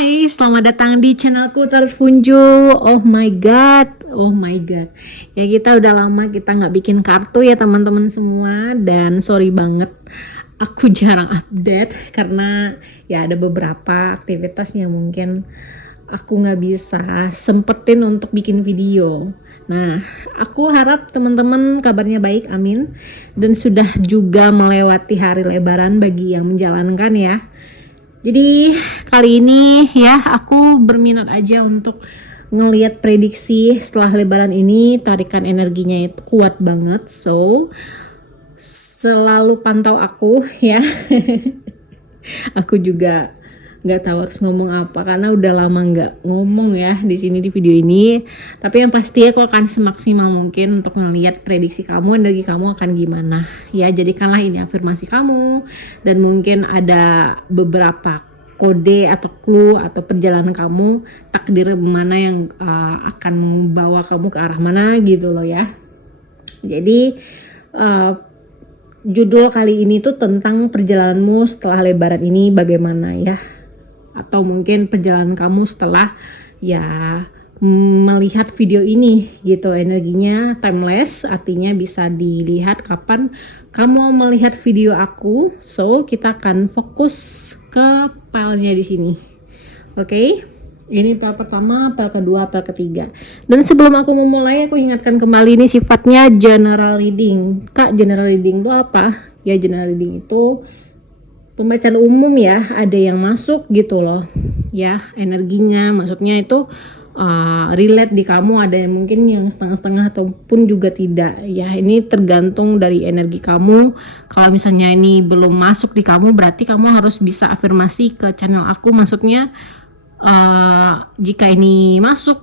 Hai, selamat datang di channelku terfunju. Oh my god. Ya kita udah lama kita nggak bikin kartu ya teman-teman semua. Dan sorry banget, aku jarang update karena ya ada beberapa aktivitas yang mungkin aku nggak bisa sempetin untuk bikin video. Nah, aku harap teman-teman kabarnya baik, amin. Dan sudah juga melewati hari lebaran bagi yang menjalankan ya. Jadi kali ini ya aku berminat aja untuk ngelihat prediksi setelah lebaran ini, tarikan energinya itu kuat banget. So selalu pantau aku ya. Aku juga nggak tahu harus ngomong apa karena udah lama nggak ngomong ya di sini di video ini. Tapi yang pasti aku akan semaksimal mungkin untuk ngelihat prediksi kamu, energi kamu akan gimana. Ya jadikanlah ini afirmasi kamu, dan mungkin ada beberapa kode atau clue atau perjalanan kamu, takdir mana yang akan membawa kamu ke arah mana gitu loh ya. Jadi judul kali ini tuh tentang perjalananmu setelah lebaran ini bagaimana ya, atau mungkin perjalanan kamu setelah ya melihat video ini gitu. Energinya timeless, artinya bisa dilihat kapan kamu melihat video aku. So kita akan fokus ke filenya di sini. Oke? Ini file pertama, file kedua, file ketiga. Dan sebelum aku memulai, aku ingatkan kembali ini sifatnya general reading. Kak, general reading itu apa? Ya, general reading itu pembacaan umum ya, ada yang masuk gitu loh ya, energinya maksudnya itu relate di kamu, ada yang mungkin yang setengah-setengah ataupun juga tidak ya. Ini tergantung dari energi kamu. Kalau misalnya ini belum masuk di kamu, berarti kamu harus bisa afirmasi ke channel aku, maksudnya jika ini masuk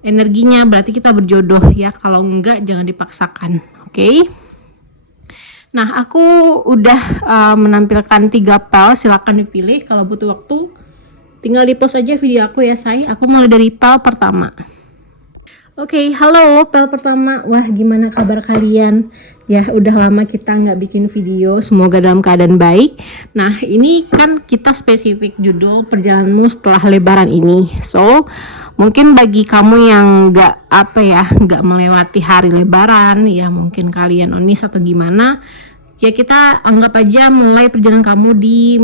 energinya berarti kita berjodoh ya, kalau enggak jangan dipaksakan. Oke? Nah, aku udah menampilkan 3 file, silakan dipilih. Kalau butuh waktu, tinggal di post aja video aku ya, say. Aku mulai dari file pertama. Oke, halo file pertama. Wah, gimana kabar kalian? Ya, udah lama kita nggak bikin video. Semoga dalam keadaan baik. Nah, ini kan kita spesifik judul perjalananmu setelah lebaran ini. So, mungkin bagi kamu yang nggak melewati hari lebaran, ya mungkin kalian onis atau gimana, ya kita anggap aja mulai perjalanan kamu di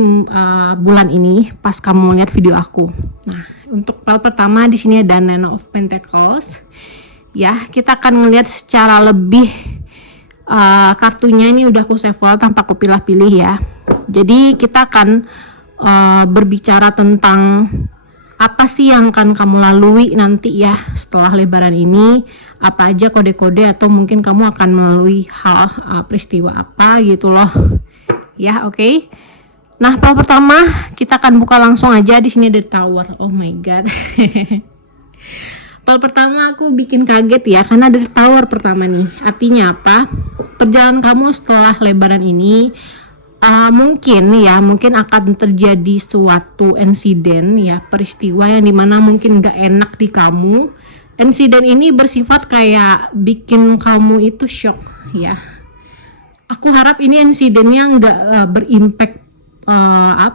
bulan ini pas kamu lihat video aku. Nah, untuk file pertama di sini ada Nine of Pentacles. Ya, kita akan ngelihat secara lebih kartunya ini udah aku shuffle tanpa aku pilih-pilih ya. Jadi kita akan berbicara tentang apa sih yang akan kamu lalui nanti ya setelah lebaran ini, apa aja kode-kode atau mungkin kamu akan melalui hal peristiwa apa gitu loh ya. Oke. Nah, file pertama kita akan buka langsung aja. Di sini ada Tower. Oh my god. File pertama aku bikin kaget ya karena ada Tower pertama nih. Artinya apa? Perjalanan kamu setelah lebaran ini mungkin akan terjadi suatu insiden ya, peristiwa yang dimana mungkin gak enak di kamu. Insiden ini bersifat kayak bikin kamu itu shock ya. Aku harap ini insidennya nggak berimpact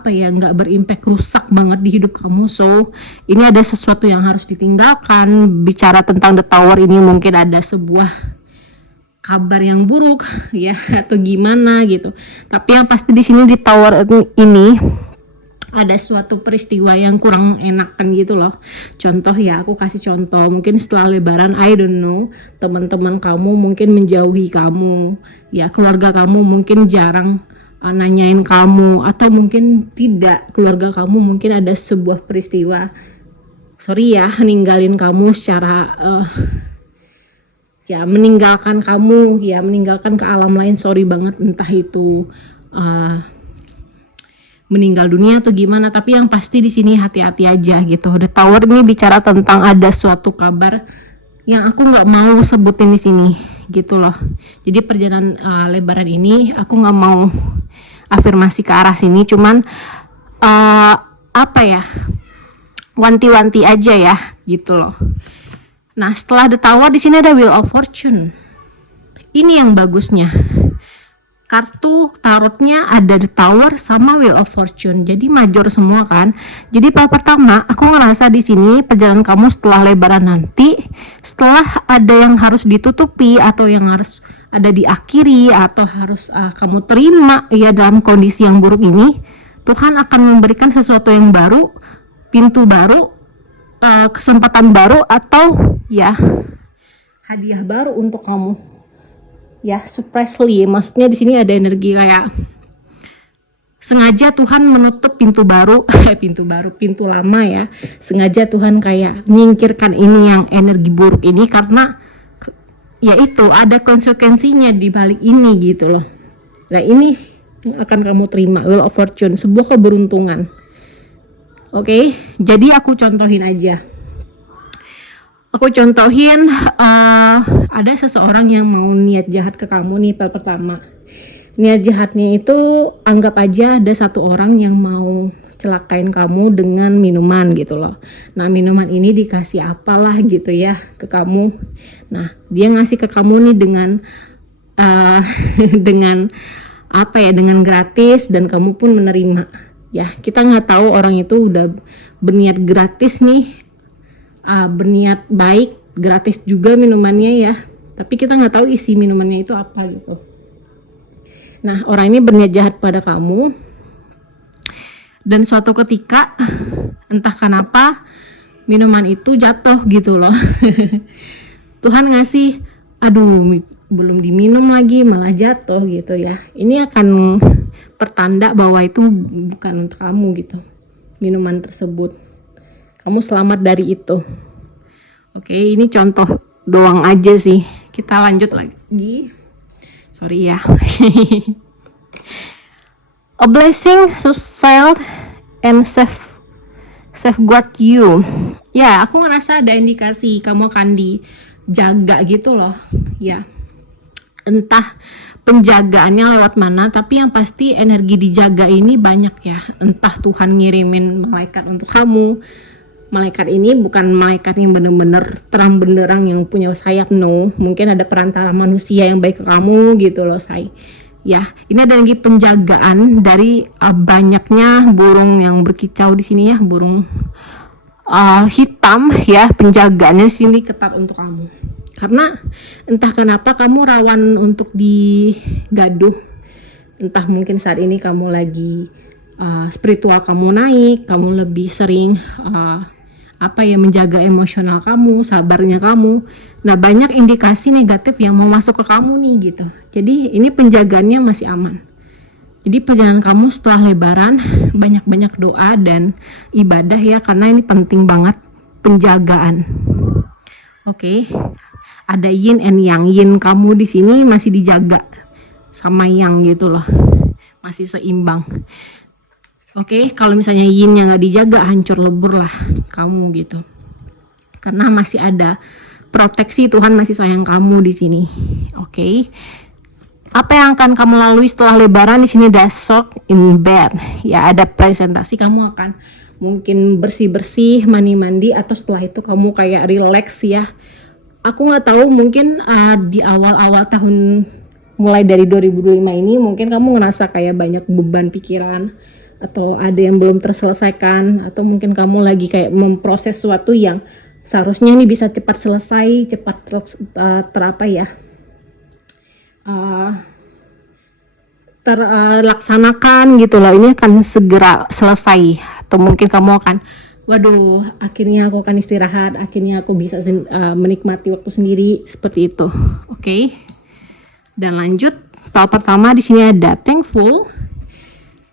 nggak berimpact rusak banget di hidup kamu. So ini ada sesuatu yang harus ditinggalkan. Bicara tentang The Tower ini mungkin ada sebuah kabar yang buruk ya atau gimana gitu. Tapi yang pasti di sini di Tower ini ada suatu peristiwa yang kurang enakan gitu loh. Contoh ya, aku kasih contoh. Mungkin setelah lebaran, I don't know, teman-teman kamu mungkin menjauhi kamu. Ya, keluarga kamu mungkin jarang nanyain kamu, atau mungkin tidak, keluarga kamu mungkin ada sebuah peristiwa, sorry ya, ninggalin kamu secara ya meninggalkan kamu, ya meninggalkan ke alam lain, sorry banget, entah itu meninggal dunia atau gimana. Tapi yang pasti di sini hati-hati aja gitu. The Tower ini bicara tentang ada suatu kabar yang aku nggak mau sebutin di sini gitu loh. Jadi perjalanan lebaran ini aku nggak mau afirmasi ke arah sini, cuman wanti-wanti aja ya gitu loh. Nah, setelah The Tower di sini ada Wheel of Fortune. Ini yang bagusnya. kartu tarotnya ada The Tower sama Wheel of Fortune, jadi major semua kan. Jadi pertama aku ngerasa di sini perjalanan kamu setelah lebaran nanti, setelah ada yang harus ditutupi atau yang harus ada diakhiri atau harus kamu terima ya dalam kondisi yang buruk ini, Tuhan akan memberikan sesuatu yang baru, pintu baru, kesempatan baru, atau ya hadiah baru untuk kamu. Ya, surprisely, maksudnya di sini ada energi kayak sengaja Tuhan menutup pintu baru, pintu lama ya. Sengaja Tuhan kayak menyingkirkan ini yang energi buruk ini karena ya itu ada konsekuensinya di balik ini gitu loh. Nah, ini yang akan kamu terima, Wheel of Fortune, sebuah keberuntungan. Oke, jadi aku contohin aja. Ada seseorang yang mau niat jahat ke kamu nih. Pertama, niat jahatnya itu anggap aja ada satu orang yang mau celakain kamu dengan minuman gitu loh. Nah, minuman ini dikasih apalah gitu ya ke kamu. Nah, dia ngasih ke kamu nih dengan dengan apa ya, dengan gratis, dan kamu pun menerima. Ya, kita nggak tahu orang itu udah berniat gratis nih, berniat baik, gratis juga minumannya ya, tapi kita nggak tahu isi minumannya itu apa gitu. Nah, orang ini berniat jahat pada kamu, dan suatu ketika entah kenapa minuman itu jatuh gitu loh. Tuhan ngasih, aduh belum diminum lagi malah jatuh gitu ya. Ini akan pertanda bahwa itu bukan untuk kamu gitu, minuman tersebut. Kamu selamat dari itu. Oke, ini contoh doang aja sih. Kita lanjut lagi. Sorry ya. A blessing susciled and safeguard you. Ya, aku ngerasa ada indikasi kamu akan dijaga gitu loh. Ya, entah penjagaannya lewat mana, tapi yang pasti energi dijaga ini banyak ya. Entah Tuhan ngirimin malaikat untuk kamu. Malaikat ini bukan malaikat yang bener-bener terang benderang yang punya sayap, no. Mungkin ada perantara manusia yang baik ke kamu gitu loh, say. Ya, ini ada lagi penjagaan dari banyaknya burung yang berkicau di sini ya, burung hitam ya. Penjagaannya di sini ketat untuk kamu. Karena entah kenapa kamu rawan untuk digaduh. Entah mungkin saat ini kamu lagi spiritual kamu naik, kamu lebih sering menjaga emosional kamu, sabarnya kamu. Nah, banyak indikasi negatif yang mau masuk ke kamu nih gitu. Jadi ini penjagaannya masih aman. Jadi perjalanan kamu setelah lebaran banyak-banyak doa dan ibadah ya, karena ini penting banget penjagaan. Oke. Ada yin and yang. Yin kamu di sini masih dijaga sama yang gitu loh. Masih seimbang. Oke, kalau misalnya yin yang nggak dijaga, hancur lebur lah kamu gitu. Karena masih ada proteksi, Tuhan masih sayang kamu di sini. Oke. Apa yang akan kamu lalui setelah lebaran? Di sini ada shock in bed. Ya, ada presentasi, kamu akan mungkin bersih-bersih, mandi-mandi, atau setelah itu kamu kayak relax ya. Aku nggak tahu, mungkin di awal-awal tahun, mulai dari 2025 ini mungkin kamu ngerasa kayak banyak beban pikiran, atau ada yang belum terselesaikan, atau mungkin kamu lagi kayak memproses sesuatu yang seharusnya ini bisa cepat selesai, cepat terlaksanakan gitu loh. Ini akan segera selesai, atau mungkin kamu akan, waduh, akhirnya aku akan istirahat, akhirnya aku bisa menikmati waktu sendiri, seperti itu. Oke. Dan lanjut, tahap pertama di sini ada thankful.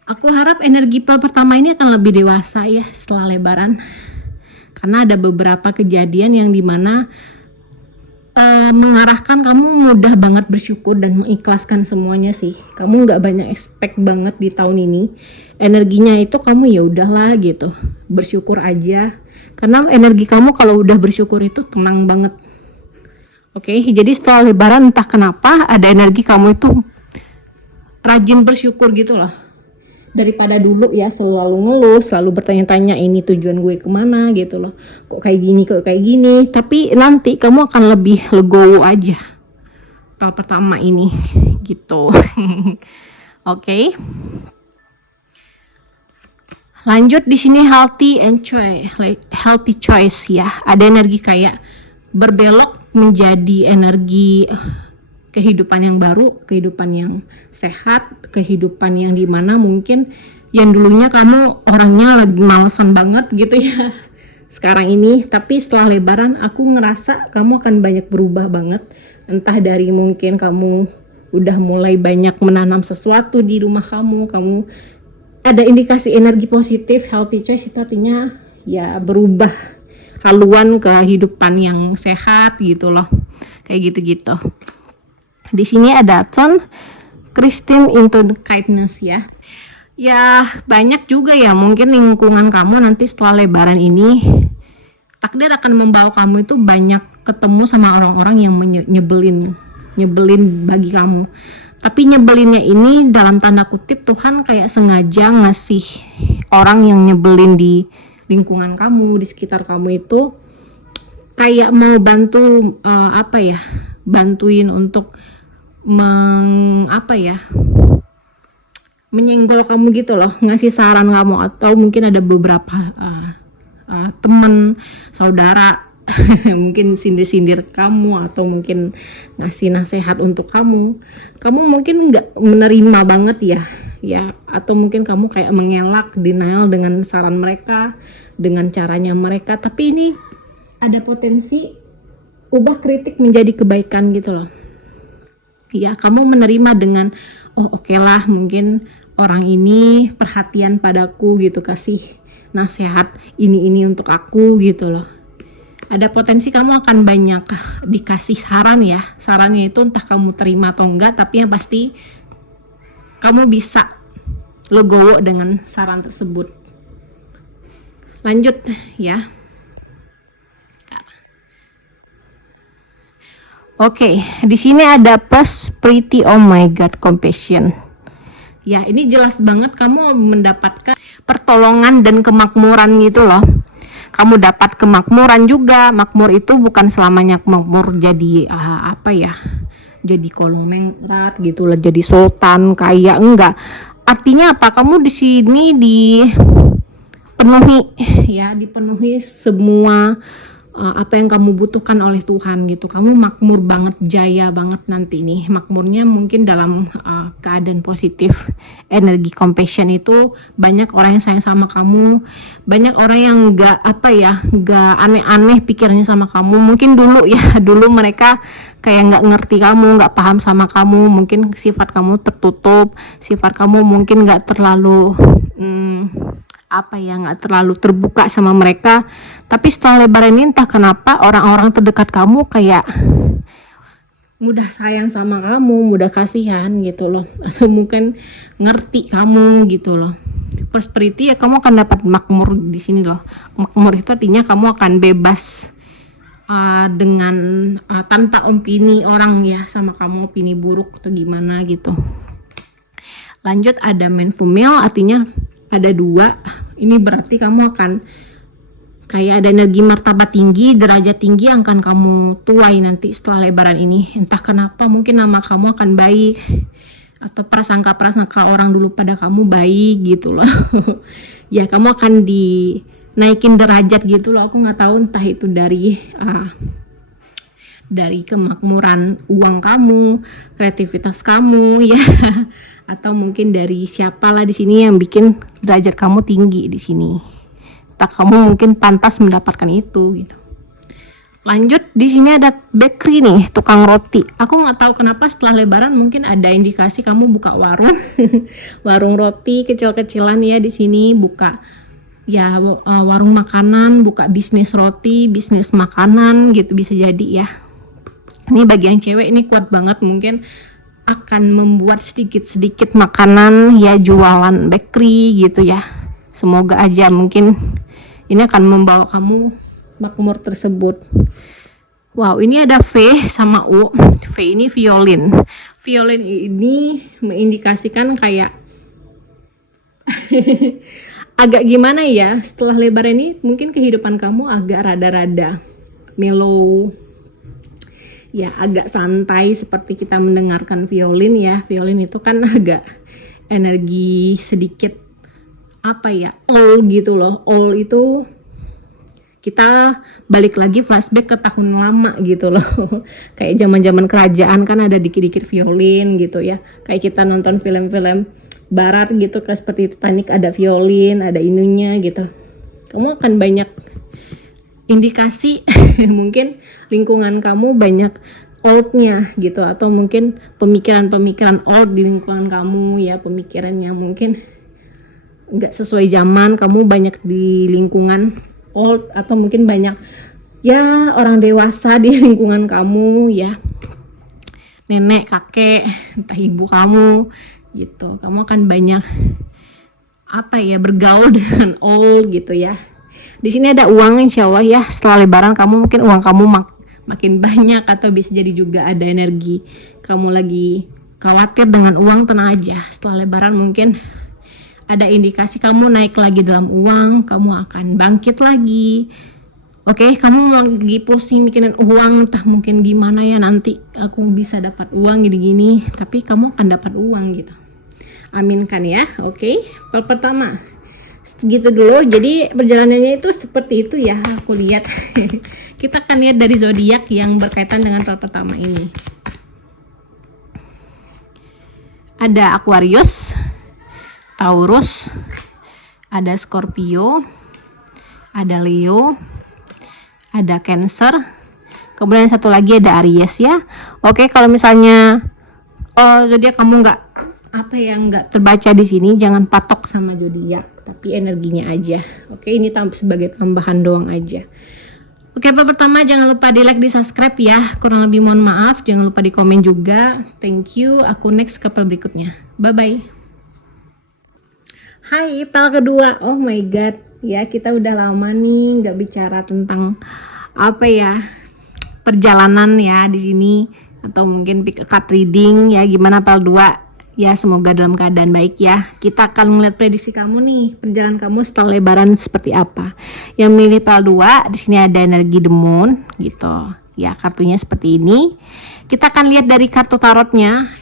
Aku harap energi pertama ini akan lebih dewasa ya setelah lebaran. Karena ada beberapa kejadian yang dimana mengarahkan kamu mudah banget bersyukur dan mengikhlaskan semuanya sih. Kamu nggak banyak expect banget di tahun ini. Energinya itu kamu ya udahlah gitu, bersyukur aja. Karena energi kamu kalau udah bersyukur itu tenang banget. Oke, jadi setelah lebaran entah kenapa ada energi kamu itu rajin bersyukur gitu loh. Daripada dulu ya selalu ngeluh, selalu bertanya-tanya ini tujuan gue kemana gitu loh, kok kayak gini. Tapi nanti kamu akan lebih legowo aja, portal pertama ini gitu. Oke. Lanjut di sini healthy choice ya. Ada energi kayak berbelok menjadi energi kehidupan yang baru, kehidupan yang sehat, kehidupan yang dimana mungkin yang dulunya kamu orangnya lagi malesan banget gitu ya sekarang ini, tapi setelah lebaran aku ngerasa kamu akan banyak berubah banget. Entah dari mungkin kamu udah mulai banyak menanam sesuatu di rumah kamu ada indikasi energi positif. Healthy choice itu artinya ya berubah haluan kehidupan yang sehat gitu loh, kayak gitu-gitu. Di sini ada tone Christine into kindness ya. Ya banyak juga ya mungkin lingkungan kamu nanti setelah lebaran ini takdir akan membawa kamu itu banyak ketemu sama orang-orang yang nyebelin bagi kamu. Tapi nyebelinnya ini dalam tanda kutip Tuhan kayak sengaja ngasih orang yang nyebelin di lingkungan kamu, di sekitar kamu itu kayak mau bantu bantuin untuk menyenggol kamu gitu loh, ngasih saran kamu, atau mungkin ada beberapa teman, saudara mungkin sindir-sindir kamu atau mungkin ngasih nasihat untuk kamu mungkin nggak menerima banget ya, atau mungkin kamu kayak mengelak, denial dengan saran mereka, dengan caranya mereka. Tapi ini ada potensi ubah kritik menjadi kebaikan gitu loh ya. Kamu menerima dengan oke lah, mungkin orang ini perhatian padaku gitu, kasih nasihat ini untuk aku gitu loh. Ada potensi kamu akan banyak dikasih saran ya. Sarannya itu entah kamu terima atau enggak, tapi yang pasti kamu bisa legowo dengan saran tersebut. Lanjut ya. Oke, di sini ada prosperity, oh my god, compassion. Ya, ini jelas banget kamu mendapatkan pertolongan dan kemakmuran gitu loh. Kamu dapat kemakmuran juga. Makmur itu bukan selamanya makmur jadi jadi konglomerat gitu lah, jadi sultan kaya, enggak. Artinya apa? Kamu di sini dipenuhi semua apa yang kamu butuhkan oleh Tuhan gitu. Kamu makmur banget, jaya banget nanti nih. Makmurnya mungkin dalam keadaan positif. Energi compassion itu banyak orang yang sayang sama kamu, banyak orang yang gak aneh-aneh pikirannya sama kamu. Mungkin dulu mereka kayak gak ngerti kamu, gak paham sama kamu, mungkin sifat kamu tertutup, sifat kamu mungkin gak terlalu nggak terlalu terbuka sama mereka. Tapi setelah lebaran ini entah kenapa orang-orang terdekat kamu kayak mudah sayang sama kamu, mudah kasihan gitu loh, atau mungkin ngerti kamu gitu loh. Prosperity ya, kamu akan dapat makmur di sini loh. Makmur itu artinya kamu akan bebas dengan tanpa opini orang ya sama kamu, opini buruk atau gimana gitu. Lanjut ada man female, artinya ada 2. Ini berarti kamu akan kayak ada energi martabat tinggi, derajat tinggi yang akan kamu tuai nanti setelah lebaran ini. Entah kenapa mungkin nama kamu akan baik, atau prasangka orang dulu pada kamu baik gitu loh. Ya, kamu akan dinaikin derajat gitu loh. Aku nggak tahu entah itu dari kemakmuran uang kamu, kreativitas kamu ya, atau mungkin dari siapalah di sini yang bikin derajat kamu tinggi di sini. Tak kamu mungkin pantas mendapatkan itu gitu. Lanjut di sini ada bakery nih, tukang roti. Aku nggak tahu kenapa setelah lebaran mungkin ada indikasi kamu buka warung, warung roti kecil-kecilan ya di sini, buka ya warung makanan, buka bisnis roti, bisnis makanan gitu bisa jadi ya. Ini bagi yang cewek ini kuat banget, mungkin akan membuat sedikit-sedikit makanan ya, jualan bakery gitu ya. Semoga aja mungkin ini akan membawa kamu makmur tersebut. Wow, ini ada V sama U. V ini violin. Violin ini mengindikasikan kayak agak gimana ya, setelah lebaran ini mungkin kehidupan kamu agak rada-rada mellow. ya agak santai seperti kita mendengarkan violin ya. Violin itu kan agak energi sedikit apa ya, old gitu loh. Old itu kita balik lagi flashback ke tahun lama gitu loh. Kayak zaman-zaman kerajaan kan ada dikit-dikit violin gitu ya. Kayak kita nonton film-film barat gitu, kayak seperti Titanic ada violin, ada ininya gitu. Kamu akan banyak indikasi mungkin lingkungan kamu banyak oldnya gitu, atau mungkin pemikiran-pemikiran old di lingkungan kamu ya, pemikiran yang mungkin nggak sesuai zaman, kamu banyak di lingkungan old, atau mungkin banyak ya orang dewasa di lingkungan kamu ya, nenek, kakek, entah ibu kamu gitu. Kamu akan banyak apa ya, bergaul dengan old gitu ya. Di sini ada uang insya Allah ya. Setelah lebaran kamu mungkin uang kamu makin banyak, atau bisa jadi juga ada energi kamu lagi khawatir dengan uang. Tenang aja, setelah lebaran mungkin ada indikasi kamu naik lagi dalam uang, kamu akan bangkit lagi. Oke, kamu lagi pusing mikirin uang, entah mungkin gimana ya nanti aku bisa dapat uang gini-gini, tapi kamu akan dapat uang gitu. Aminkan ya. Oke, pertama segitu dulu. Jadi perjalanannya itu seperti itu ya, aku lihat. Kita akan lihat dari zodiak yang berkaitan dengan pertama ini. Ada Aquarius, Taurus, ada Scorpio, ada Leo, ada Cancer, kemudian satu lagi ada Aries ya. Oke, kalau misalnya zodiak kamu nggak terbaca di sini, jangan patok sama zodiak, tapi energinya aja. Oke, ini sebagai tambahan doang aja. Oke, pertama jangan lupa di like, di subscribe ya. Kurang lebih mohon maaf, jangan lupa di komen juga. Thank you. Aku next couple berikutnya. Bye bye. Hai, pel kedua. Oh my god, ya kita udah lama nih nggak bicara tentang apa ya, perjalanan ya di sini, atau mungkin pick a card reading ya. Gimana pel 2? Ya semoga dalam keadaan baik ya. Kita akan melihat prediksi kamu nih, perjalanan kamu setelah lebaran seperti apa. Yang milih pel 2 di sini ada energi The Moon gitu. Ya, kartunya seperti ini. Kita akan lihat dari kartu tarotnya.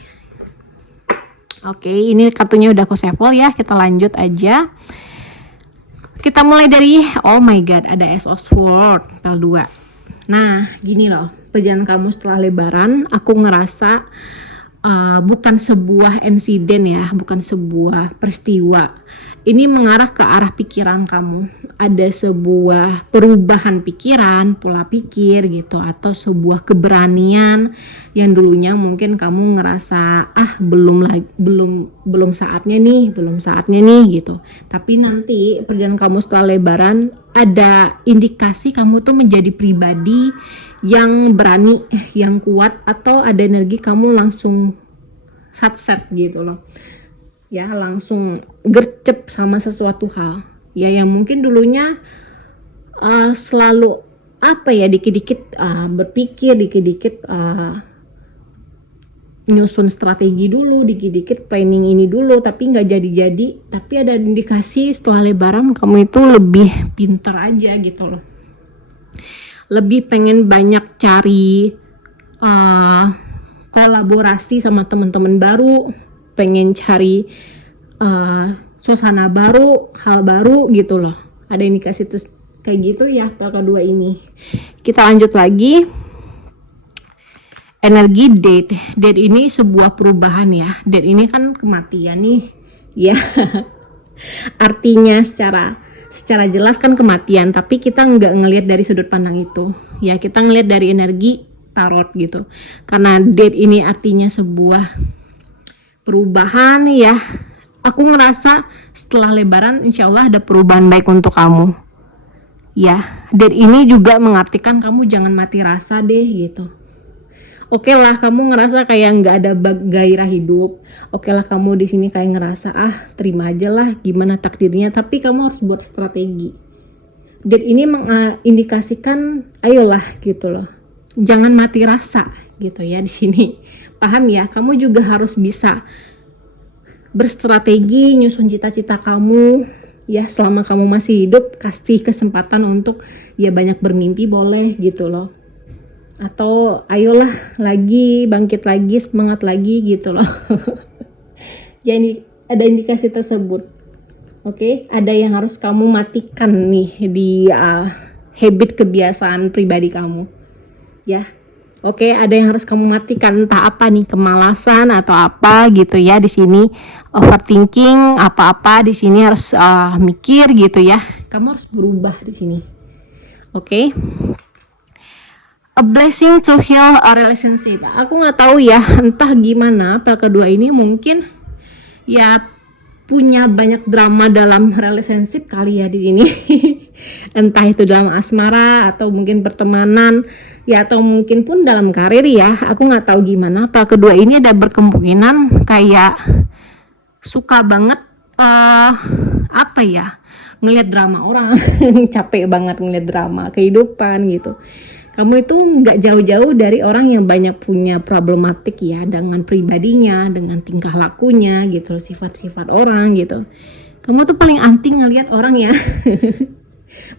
Oke, ini kartunya udah aku shuffle ya. Kita lanjut aja. Kita mulai dari, oh my god, ada Ace of Swords, pel 2. Nah, gini loh, perjalanan kamu setelah lebaran, aku ngerasa bukan sebuah insiden ya, bukan sebuah peristiwa. Ini mengarah ke arah pikiran kamu. Ada sebuah perubahan pikiran, pola pikir gitu, atau sebuah keberanian yang dulunya mungkin kamu ngerasa belum saatnya nih gitu. Tapi nanti perjalanan kamu setelah lebaran ada indikasi kamu tuh menjadi pribadi yang berani, yang kuat, atau ada energi kamu langsung set gitu loh ya, langsung gercep sama sesuatu hal ya, yang mungkin dulunya selalu apa ya, dikit-dikit berpikir, dikit-dikit nyusun strategi dulu, dikit-dikit planning ini dulu, tapi nggak jadi-jadi. Tapi ada indikasi setelah lebaran kamu itu lebih pinter aja gitu loh, lebih pengen banyak cari kolaborasi sama teman-teman baru, pengen cari suasana baru, hal baru gitu loh. Ada indikasi terus kayak gitu ya pel kedua ini. Kita lanjut lagi. Energi date. Date ini sebuah perubahan ya. Date ini kan kematian nih. Ya. Artinya secara jelas kan kematian, tapi kita nggak ngelihat dari sudut pandang itu. Ya, kita ngelihat dari energi tarot gitu. Karena date ini artinya sebuah perubahan ya. Aku ngerasa setelah lebaran insya Allah ada perubahan baik untuk kamu ya. Date ini juga mengartikan kamu jangan mati rasa deh gitu. Oke lah, kamu ngerasa kayak nggak ada gairah hidup. Oke lah, kamu di sini kayak ngerasa terima aja lah gimana takdirnya, tapi kamu harus buat strategi. Date ini mengindikasikan ayolah gitu loh, jangan mati rasa gitu ya di sini. Paham ya? Kamu juga harus bisa berstrategi, nyusun cita-cita kamu ya. Selama kamu masih hidup, kasih kesempatan untuk ya banyak bermimpi boleh gitu loh. atau ayolah lagi, bangkit lagi, semangat lagi gitu loh. Ya, ini ada indikasi tersebut. Oke, ada yang harus kamu matikan nih di habit kebiasaan pribadi kamu. Ya. Oke, ada yang harus kamu matikan, entah apa nih, kemalasan atau apa gitu ya. Di sini overthinking, apa-apa di sini harus mikir gitu ya. Kamu harus berubah di sini. Oke. A blessing to heal a relationship. Aku nggak tahu ya, entah gimana pak kedua ini mungkin ya punya banyak drama dalam relationship kali ya di sini. Entah itu dalam asmara atau mungkin pertemanan ya, atau mungkin pun dalam karir ya. Aku nggak tahu gimana. Pak kedua ini ada berkemungkinan kayak suka banget apa ya, ngelihat drama orang. Capek banget ngelihat drama kehidupan gitu. Kamu itu nggak jauh-jauh dari orang yang banyak punya problematik ya, dengan pribadinya, dengan tingkah lakunya gitu, sifat-sifat orang gitu. Kamu tuh paling anti ngelihat orang ya.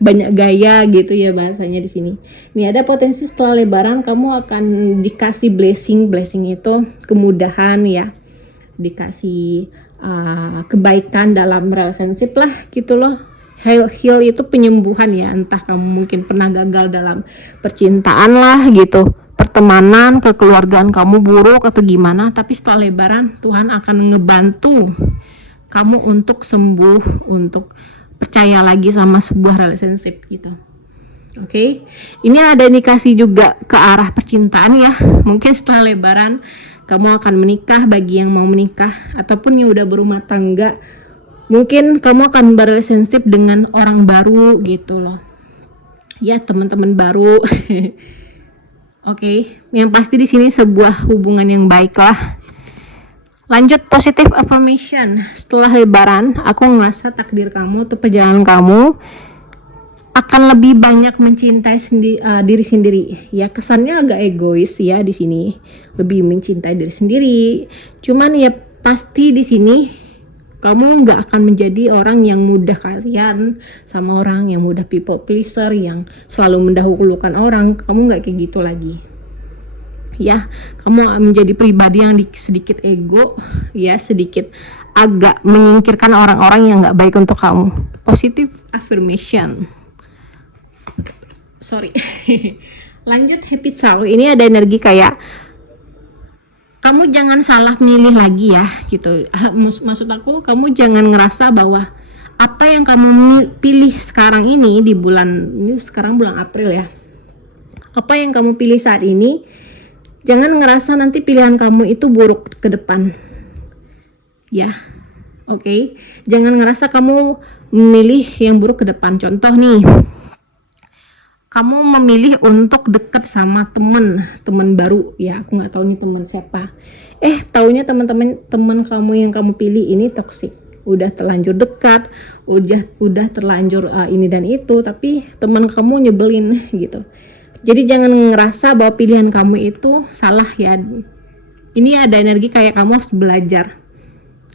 Banyak gaya gitu ya bahasanya di sini. Nih ada potensi setelah lebaran kamu akan dikasih blessing itu kemudahan ya, dikasih kebaikan dalam relationship lah gitu loh. Heal itu penyembuhan ya, entah kamu mungkin pernah gagal dalam percintaan lah gitu, pertemanan, kekeluargaan kamu buruk atau gimana, tapi setelah lebaran Tuhan akan ngebantu kamu untuk sembuh, untuk percaya lagi sama sebuah relationship gitu. Oke. Ini ada indikasi juga ke arah percintaan ya. Mungkin setelah lebaran kamu akan menikah bagi yang mau menikah, ataupun yang udah berumah tangga. Mungkin kamu akan berrelationship dengan orang baru gitu loh. Ya, teman-teman baru. Oke. Yang pasti di sini sebuah hubungan yang baik lah. Lanjut positive affirmation. Setelah lebaran, aku ngerasa takdir kamu tuh, perjalanan kamu akan lebih banyak mencintai diri sendiri. Ya, kesannya agak egois ya di sini. Lebih mencintai diri sendiri. Cuman ya pasti di sini kamu nggak akan menjadi orang yang mudah kasihan sama orang, yang mudah people pleaser, yang selalu mendahulukan orang. Kamu nggak kayak gitu lagi. Ya, kamu menjadi pribadi yang sedikit ego, ya sedikit agak menyingkirkan orang-orang yang nggak baik untuk kamu. Positive affirmation. Sorry. Lanjut happy soul. Ini ada energi kayak kamu jangan salah milih lagi ya gitu. Maksud aku, kamu jangan ngerasa bahwa apa yang kamu pilih sekarang ini di bulan ini, sekarang bulan April ya, apa yang kamu pilih saat ini, jangan ngerasa nanti pilihan kamu itu buruk ke depan ya. Oke. Jangan ngerasa kamu memilih yang buruk ke depan. Contoh nih, kamu memilih untuk dekat sama teman baru ya, aku nggak tahu nih teman siapa, taunya teman kamu yang kamu pilih ini toksik, udah terlanjur dekat, udah terlanjur ini dan itu, tapi teman kamu nyebelin gitu. Jadi jangan ngerasa bahwa pilihan kamu itu salah ya. Ini ada energi kayak kamu harus belajar,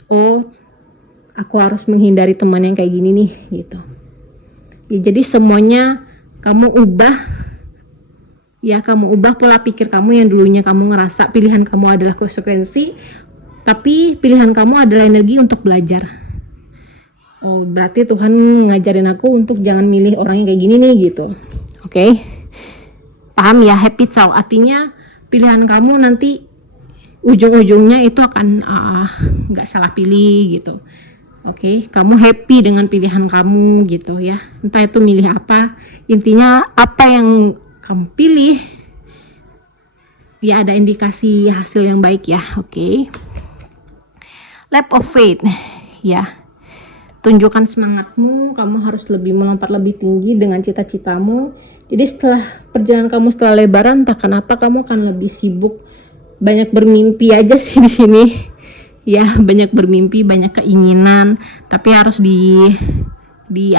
oh aku harus menghindari teman yang kayak gini nih gitu ya. Jadi semuanya kamu ubah ya, kamu ubah pola pikir kamu yang dulunya kamu ngerasa pilihan kamu adalah konsekuensi, tapi pilihan kamu adalah energi untuk belajar. Oh, berarti Tuhan ngajarin aku untuk jangan milih orang yang kayak gini nih gitu. Oke. Paham ya? Happy soul artinya pilihan kamu nanti ujung-ujungnya itu akan nggak salah pilih gitu. Oke, kamu happy dengan pilihan kamu gitu ya. Entah itu milih apa, intinya apa yang kamu pilih ya ada indikasi hasil yang baik ya. Oke. Leap of faith ya. Tunjukkan semangatmu, kamu harus lebih melompat lebih tinggi dengan cita-citamu. Jadi setelah perjalanan kamu setelah lebaran, entah kenapa kamu akan lebih sibuk, banyak bermimpi aja sih di sini. Ya, banyak bermimpi, banyak keinginan, tapi harus di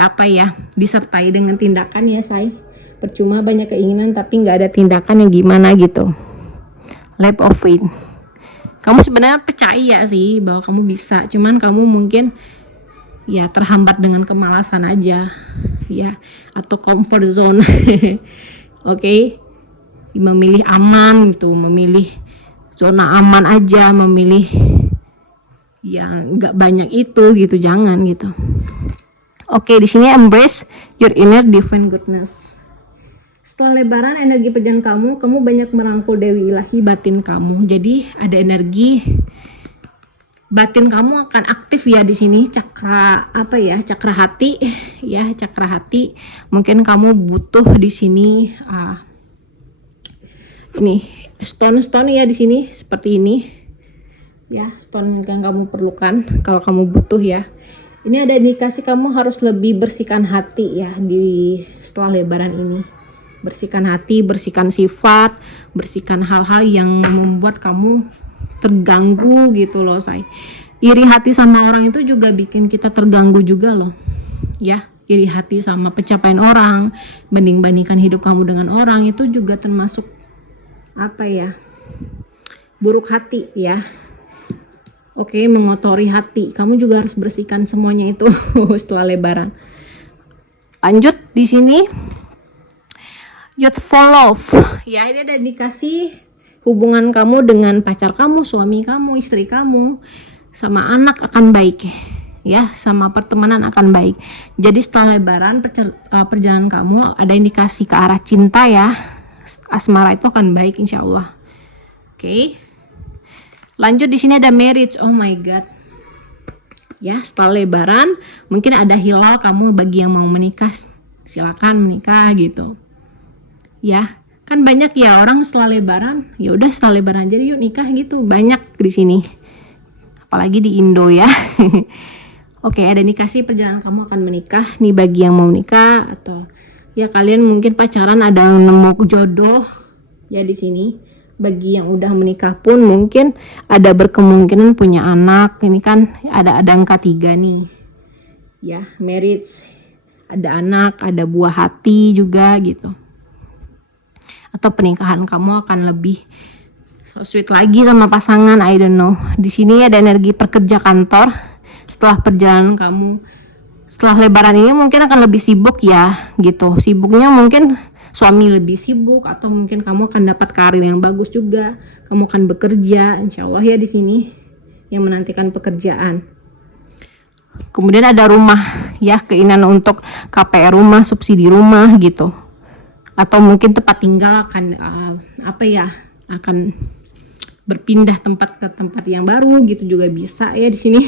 apa ya, disertai dengan tindakan ya say. Percuma banyak keinginan tapi nggak ada tindakan yang gimana gitu. Leap of faith. Kamu sebenarnya percaya sih bahwa kamu bisa, cuman kamu mungkin ya terhambat dengan kemalasan aja ya, atau comfort zone. Oke. memilih aman gitu, memilih zona aman aja, memilih yang nggak banyak itu gitu, jangan gitu. Oke, di sini embrace your inner divine goodness. Setelah lebaran energi perjalanan kamu banyak merangkul Dewi Ilahi batin kamu. Jadi ada energi batin kamu akan aktif ya di sini, cakra apa ya, cakra hati ya, cakra hati. Mungkin kamu butuh di sini ini stone ya di sini seperti ini ya, stone yang kamu perlukan kalau kamu butuh ya. Ini ada indikasi kamu harus lebih bersihkan hati ya di setelah lebaran ini. Bersihkan hati, bersihkan sifat, bersihkan hal-hal yang membuat kamu terganggu gitu loh, say. Iri hati sama orang itu juga bikin kita terganggu juga loh. Ya, iri hati sama pencapaian orang, banding-bandingkan hidup kamu dengan orang, itu juga termasuk apa ya? Buruk hati ya. Oke, mengotori hati. Kamu juga harus bersihkan semuanya itu setelah lebaran. Lanjut di sini. Youthful love. Ya, ini ada indikasi hubungan kamu dengan pacar kamu, suami kamu, istri kamu, sama anak akan baik. Ya, sama pertemanan akan baik. Jadi setelah lebaran perjalanan kamu ada indikasi ke arah cinta ya. Asmara itu akan baik insya Allah. Oke. Lanjut di sini ada marriage. Oh my god. Ya, setelah lebaran mungkin ada hilal kamu bagi yang mau menikah. Silakan menikah gitu. Ya, kan banyak ya orang setelah lebaran, ya udah setelah lebaran aja yuk nikah gitu. Banyak di sini. Apalagi di Indo ya. Oke, ada indikasi perjalanan kamu akan menikah nih bagi yang mau nikah, atau ya kalian mungkin pacaran ada nemu jodoh ya di sini. Bagi yang udah menikah pun mungkin ada berkemungkinan punya anak. Ini kan ada angka 3 nih. Ya, marriage, ada anak, ada buah hati juga gitu. Atau pernikahan kamu akan lebih so sweet lagi sama pasangan, I don't know. Di sini ada energi pekerja kantor. Setelah perjalanan kamu setelah lebaran ini mungkin akan lebih sibuk ya gitu. Sibuknya mungkin suami lebih sibuk, atau mungkin kamu akan dapat karir yang bagus juga. Kamu akan bekerja, insya Allah ya di sini yang menantikan pekerjaan. Kemudian ada rumah ya, keinginan untuk KPR rumah, subsidi rumah gitu. Atau mungkin tempat tinggal akan akan berpindah tempat ke tempat yang baru gitu juga bisa ya di sini.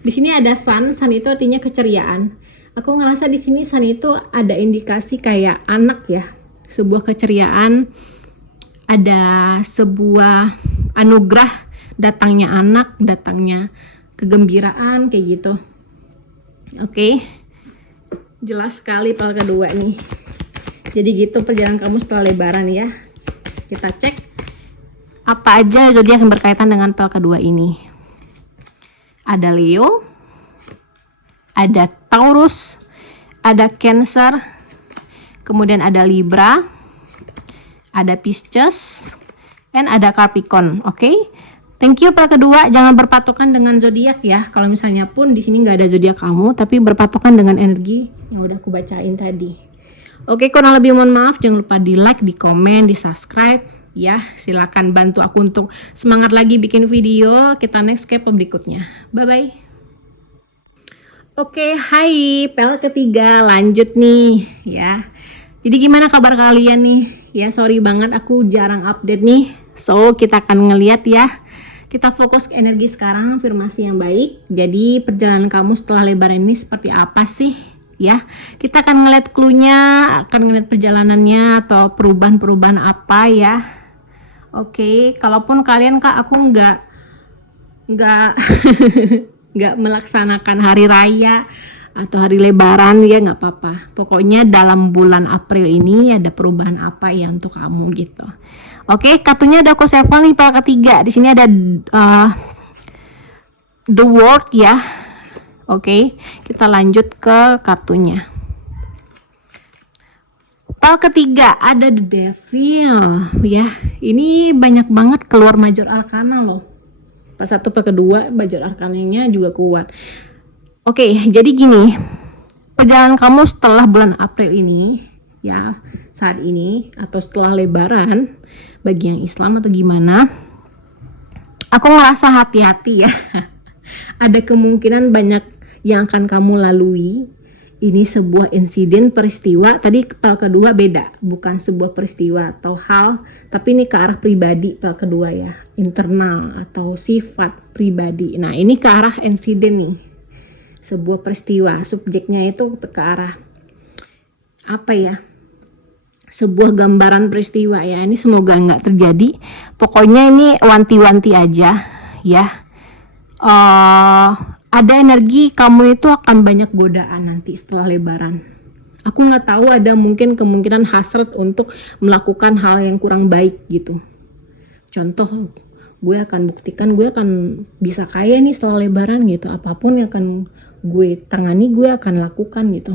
Di sini ada sun itu artinya keceriaan. Aku ngerasa di sini sun itu ada indikasi kayak anak ya, sebuah keceriaan, ada sebuah anugerah, datangnya anak, datangnya kegembiraan kayak gitu. Oke, jelas sekali pel kedua nih. Jadi gitu perjalanan kamu setelah lebaran ya. Kita cek apa aja zodiak yang berkaitan dengan pel kedua ini. Ada Leo, ada Taurus, ada Cancer, kemudian ada Libra, ada Pisces, dan ada Capricorn. Oke, thank you pel kedua. Jangan berpatokan dengan zodiak ya. Kalau misalnya pun di sini nggak ada zodiak kamu, tapi berpatokan dengan energi yang udah aku bacain tadi. Oke, kurang lebih mohon maaf. Jangan lupa di like, di komen, di subscribe ya. Silakan bantu aku untuk semangat lagi bikin video. Kita next ke berikutnya. Bye bye. Oke, hai, pel ketiga lanjut nih ya. Jadi gimana kabar kalian nih? Ya, sorry banget aku jarang update nih. So, kita akan ngeliat ya. Kita fokus ke energi sekarang, afirmasi yang baik. Jadi, perjalanan kamu setelah lebaran ini seperti apa sih? Ya, kita akan ngeliat clue-nya, akan ngeliat perjalanannya atau perubahan-perubahan apa ya. Oke, kalaupun kalian Kak, aku nggak nggak melaksanakan hari raya atau hari lebaran ya nggak apa-apa. Pokoknya dalam bulan April ini ada perubahan apa ya untuk kamu gitu. Oke, kartunya ada aku shuffle nih pel ketiga. Di sini ada the world ya. Oke, kita lanjut ke kartunya. Pel ketiga ada the devil ya. Ini banyak banget keluar major arcana loh. Pel satu, pel kedua major arcananya juga kuat. Oke, jadi gini. Perjalanan kamu setelah bulan April ini ya, saat ini atau setelah lebaran bagi yang Islam atau gimana, aku ngerasa hati-hati ya. Ada kemungkinan banyak yang akan kamu lalui. Ini sebuah insiden peristiwa. Tadi pel kedua beda, bukan sebuah peristiwa atau hal, tapi ini ke arah pribadi pel kedua ya, internal atau sifat pribadi. Nah ini ke arah insiden nih, sebuah peristiwa. Subjeknya itu ke arah apa ya, sebuah gambaran peristiwa ya. Ini semoga nggak terjadi. Pokoknya ini wanti-wanti aja ya. Ada energi kamu itu akan banyak godaan nanti setelah lebaran. Aku nggak tahu, ada mungkin kemungkinan hasrat untuk melakukan hal yang kurang baik gitu. Contoh, gue akan buktikan gue akan bisa kaya nih setelah lebaran gitu. Apapun yang akan gue tangani, gue akan lakukan gitu.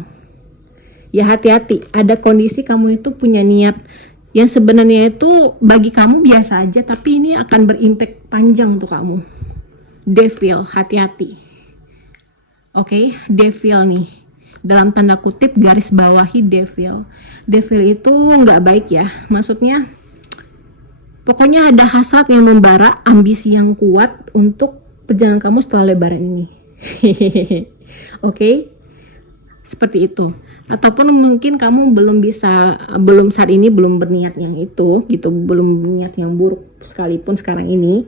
Ya hati-hati, ada kondisi kamu itu punya niat yang sebenarnya itu bagi kamu biasa aja, tapi ini akan berimpact panjang untuk kamu. Devil, hati-hati. Oke, devil nih, dalam tanda kutip garis bawahi devil. Devil itu nggak baik ya, maksudnya pokoknya ada hasrat yang membara, ambisi yang kuat untuk perjalanan kamu setelah lebaran ini. Oke, seperti itu. Ataupun mungkin kamu belum saat ini belum berniat yang itu gitu, belum berniat yang buruk sekalipun sekarang ini.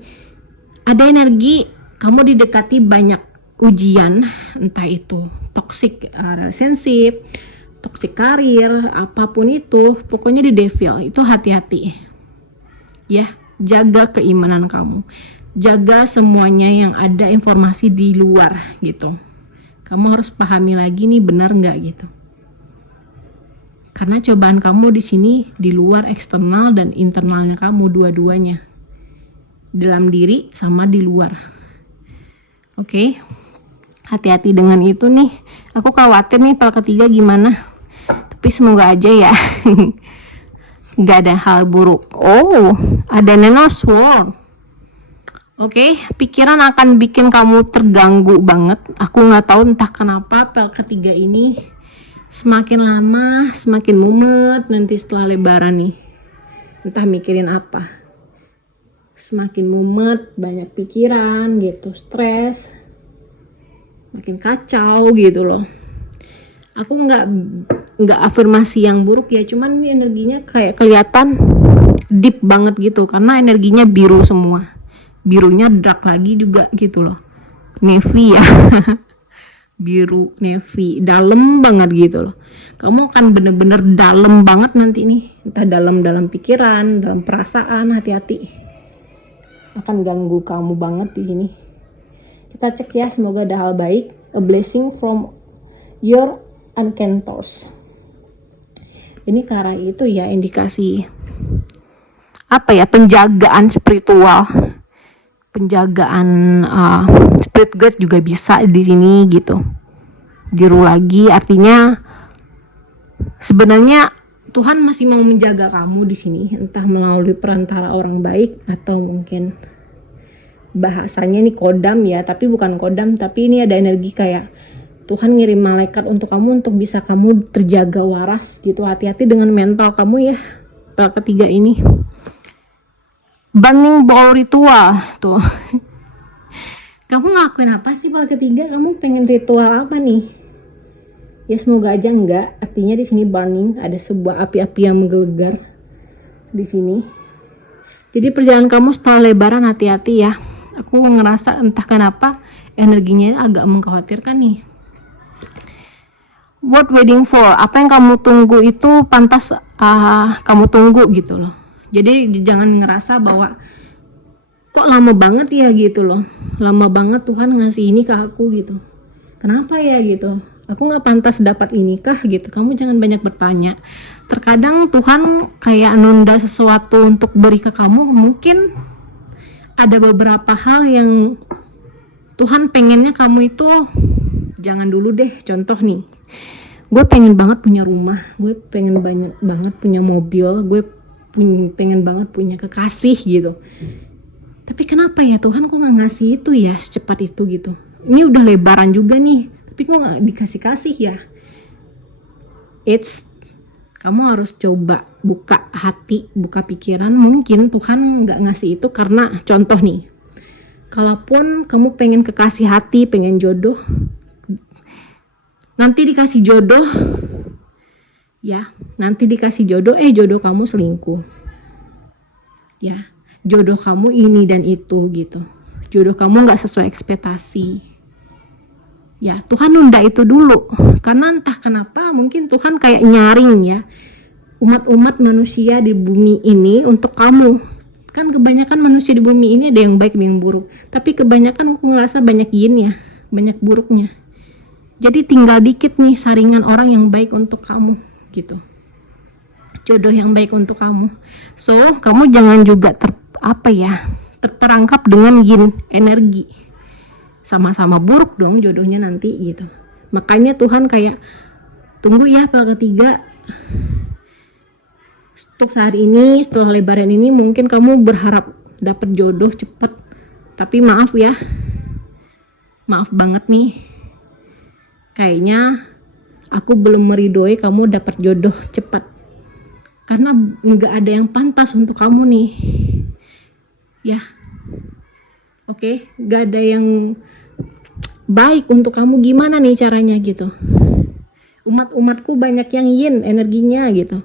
Ada energi kamu didekati banyak ujian, entah itu toxic relationship, toxic karir, apapun itu, pokoknya di devil itu hati-hati ya. Jaga keimanan kamu, jaga semuanya yang ada informasi di luar gitu. Kamu harus pahami lagi nih, benar nggak gitu, karena cobaan kamu di sini di luar, eksternal dan internalnya kamu, dua-duanya, dalam diri sama di luar. Oke, hati-hati dengan itu nih. Aku khawatir nih pel ketiga gimana, tapi semoga aja ya nggak ada hal buruk. Oh, ada Nine of Swords. Oke, pikiran akan bikin kamu terganggu banget. Aku nggak tahu entah kenapa pel ketiga ini semakin lama semakin mumet nanti setelah lebaran nih. Entah mikirin apa, semakin mumet, banyak pikiran gitu, stres, makin kacau gitu loh. Aku nggak afirmasi yang buruk ya, cuman ini energinya kayak kelihatan deep banget gitu, karena energinya biru semua, birunya dark lagi juga gitu loh, navy ya. Biru navy, dalam banget gitu loh. Kamu akan bener-bener dalam banget nanti nih, entah dalam pikiran, dalam perasaan. Hati-hati, akan ganggu kamu banget di sini. Kita cek ya, semoga ada hal baik. A blessing from your encounters. Ini ke arah itu ya, indikasi apa ya, penjagaan spiritual, penjagaan spirit guide juga bisa di sini gitu. Biru lagi artinya sebenarnya Tuhan masih mau menjaga kamu di sini, entah melalui perantara orang baik atau mungkin bahasanya ini kodam ya, tapi bukan kodam, tapi ini ada energi kayak Tuhan ngirim malaikat untuk kamu, untuk bisa kamu terjaga waras gitu. Hati-hati dengan mental kamu ya. Pel ketiga ini burning ball ritual tuh. Kamu ngelakuin apa sih pel ketiga? Kamu pengen ritual apa nih? Ya semoga aja enggak. Artinya di sini burning, ada sebuah api-api yang menggelegar di sini. Jadi perjalanan kamu setelah lebaran hati-hati ya. Aku ngerasa entah kenapa energinya agak mengkhawatirkan nih. What waiting for? Apa yang kamu tunggu itu pantas kamu tunggu gitu loh. Jadi jangan ngerasa bahwa kok lama banget ya gitu loh. Lama banget Tuhan ngasih ini ke aku gitu. Kenapa ya gitu? Aku nggak pantas dapat ini kah gitu. Kamu jangan banyak bertanya. Terkadang Tuhan kayak nunda sesuatu untuk beri ke kamu. Mungkin ada beberapa hal yang Tuhan pengennya kamu itu jangan dulu deh. Contoh nih, gue pengen banget punya rumah, gue pengen banget punya mobil, gue pengen banget punya kekasih gitu. Tapi kenapa ya Tuhan kok nggak ngasih itu ya secepat itu gitu. Ini udah lebaran juga nih, tapi kok nggak dikasih-kasih ya. kamu harus coba buka hati, buka pikiran. Mungkin Tuhan nggak ngasih itu karena contoh nih, kalaupun kamu pengen kekasih hati, pengen jodoh, nanti dikasih jodoh, ya, nanti dikasih jodoh, jodoh kamu selingkuh, ya, jodoh kamu ini dan itu gitu, jodoh kamu nggak sesuai ekspektasi. Ya, Tuhan nunda itu dulu karena entah kenapa mungkin Tuhan kayak nyaring ya umat-umat manusia di bumi ini untuk kamu. Kan kebanyakan manusia di bumi ini ada yang baik, ada yang buruk, tapi kebanyakan aku ngerasa banyak yin ya, banyak buruknya. Jadi tinggal dikit nih saringan orang yang baik untuk kamu gitu, jodoh yang baik untuk kamu. So kamu jangan juga terperangkap dengan yin energi, sama-sama buruk dong jodohnya nanti gitu. Makanya Tuhan kayak tunggu ya Pak ketiga, untuk saat ini setelah lebaran ini mungkin kamu berharap dapat jodoh cepat, tapi maaf ya, maaf banget nih, kayaknya aku belum meridoi kamu dapat jodoh cepat karena nggak ada yang pantas untuk kamu nih ya. Oke, nggak ada yang baik untuk kamu. Gimana nih caranya gitu? Umat-umatku banyak yang yin energinya gitu,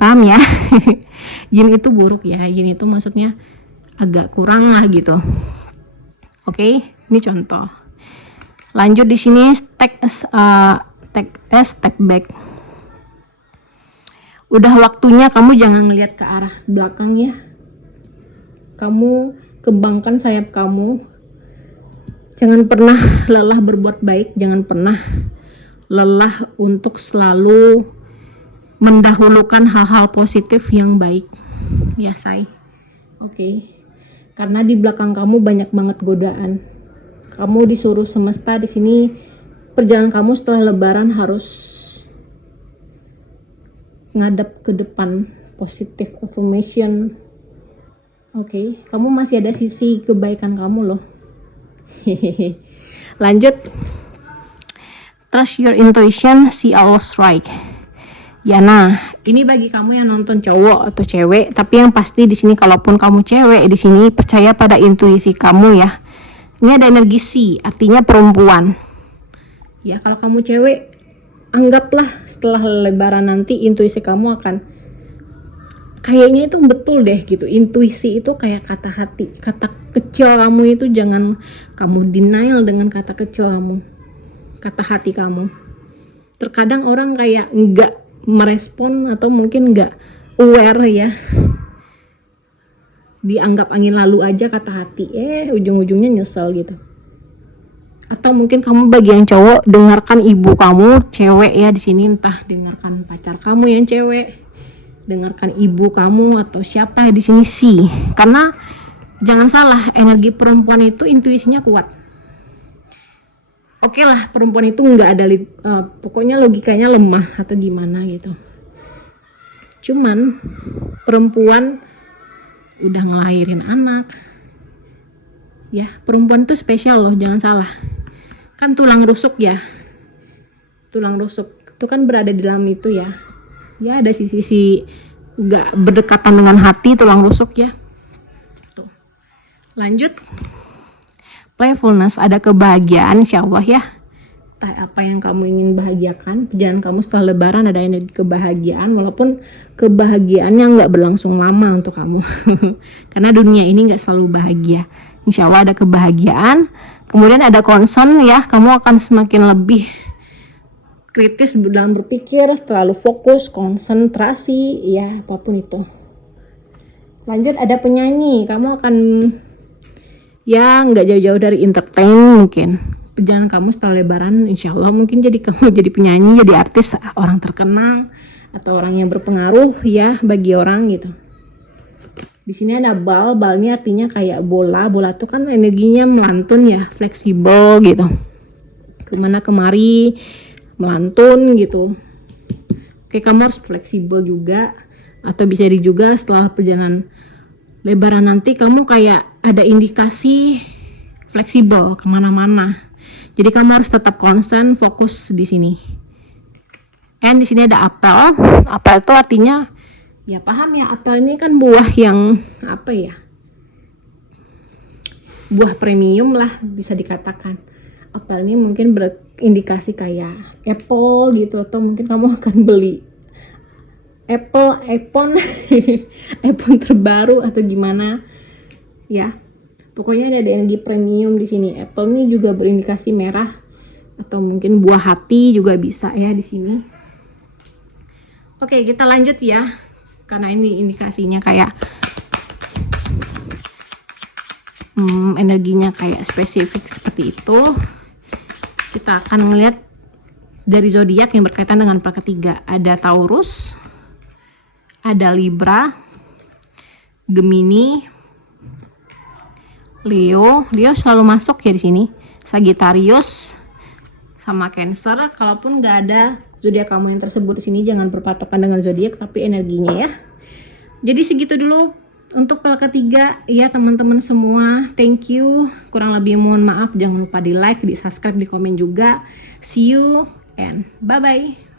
paham ya? Yin itu buruk ya, yin itu maksudnya agak kurang lah gitu. Oke, ini contoh. Lanjut di sini take a step back. Udah waktunya kamu jangan ngelihat ke arah belakang ya. Kamu kembangkan sayap kamu. Jangan pernah lelah berbuat baik, jangan pernah lelah untuk selalu mendahulukan hal-hal positif yang baik. Ya, say. Oke. Karena di belakang kamu banyak banget godaan. Kamu disuruh semesta di sini, perjalanan kamu setelah lebaran harus ngadep ke depan, positive affirmation. Oke, kamu masih ada sisi kebaikan kamu loh. Lanjut. Trust your intuition, see always right. Ya, nah, ini bagi kamu yang nonton cowok atau cewek, tapi yang pasti di sini kalaupun kamu cewek di sini percaya pada intuisi kamu ya. Ini ada energi C, artinya perempuan. Ya, kalau kamu cewek, anggaplah setelah lebaran nanti intuisi kamu akan kayaknya itu betul deh gitu. Intuisi itu kayak kata hati, kata kecil kamu itu jangan kamu denial dengan kata kecil kamu, kata hati kamu. Terkadang orang kayak enggak merespon atau mungkin enggak aware ya, dianggap angin lalu aja kata hati, ujung-ujungnya nyesel gitu. Atau mungkin kamu bagi yang cowok, dengarkan ibu kamu cewek ya di sini, entah dengarkan pacar kamu yang cewek, dengarkan ibu kamu atau siapa ya di sini sih. Karena jangan salah, energi perempuan itu intuisinya kuat. Oke lah, perempuan itu nggak ada pokoknya logikanya lemah atau gimana gitu. Cuman perempuan udah ngelahirin anak ya, perempuan itu spesial loh, jangan salah. Kan tulang rusuk ya, tulang rusuk itu kan berada di dalam itu ya. Ya, ada sisi nggak berdekatan dengan hati, tulang rusuk ya. Tuh. Lanjut. Playfulness, ada kebahagiaan insyaallah ya. Apa yang kamu ingin bahagiakan, perjalanan kamu setelah lebaran ada energi kebahagiaan, walaupun kebahagiaannya nggak berlangsung lama untuk kamu. Karena dunia ini nggak selalu bahagia. Insyaallah ada kebahagiaan. Kemudian ada concern ya, kamu akan semakin lebih kritis dalam berpikir, terlalu fokus, konsentrasi, ya apapun itu. Lanjut, ada penyanyi, kamu akan ya nggak jauh-jauh dari entertain mungkin. Perjalanan kamu setelah lebaran insya Allah mungkin kamu jadi penyanyi, jadi artis, orang terkenal atau orang yang berpengaruh ya bagi orang gitu. Di sini ada bal ini artinya kayak bola tuh kan energinya melantun ya, fleksibel gitu, kemana kemari melantun gitu. Oke, kamu harus fleksibel juga, atau bisa juga setelah perjalanan lebaran nanti kamu kayak ada indikasi fleksibel kemana-mana. Jadi kamu harus tetap konsen, fokus di sini. And di sini ada apel. Apel itu artinya ya paham ya, apel ini kan buah yang apa ya? Buah premium lah bisa dikatakan. Apel ini mungkin berindikasi kayak apple gitu, atau mungkin kamu akan beli iPhone iPhone terbaru atau gimana ya. Pokoknya ada energi premium di sini. Apple ini juga berindikasi merah, atau mungkin buah hati juga bisa ya di sini. Oke, kita lanjut ya. Karena ini indikasinya kayak energinya kayak spesifik seperti itu. Kita akan melihat dari zodiak yang berkaitan dengan angka 3. Ada Taurus, ada Libra, Gemini, Leo selalu masuk ya di sini. Sagittarius sama Cancer. Kalaupun nggak ada zodiak kamu yang tersebut di sini, jangan berpatokan dengan zodiak tapi energinya ya. Jadi segitu dulu untuk pel ketiga ya teman-teman semua. Thank you. Kurang lebih mohon maaf. Jangan lupa di like, di subscribe, di komen juga. See you and bye bye.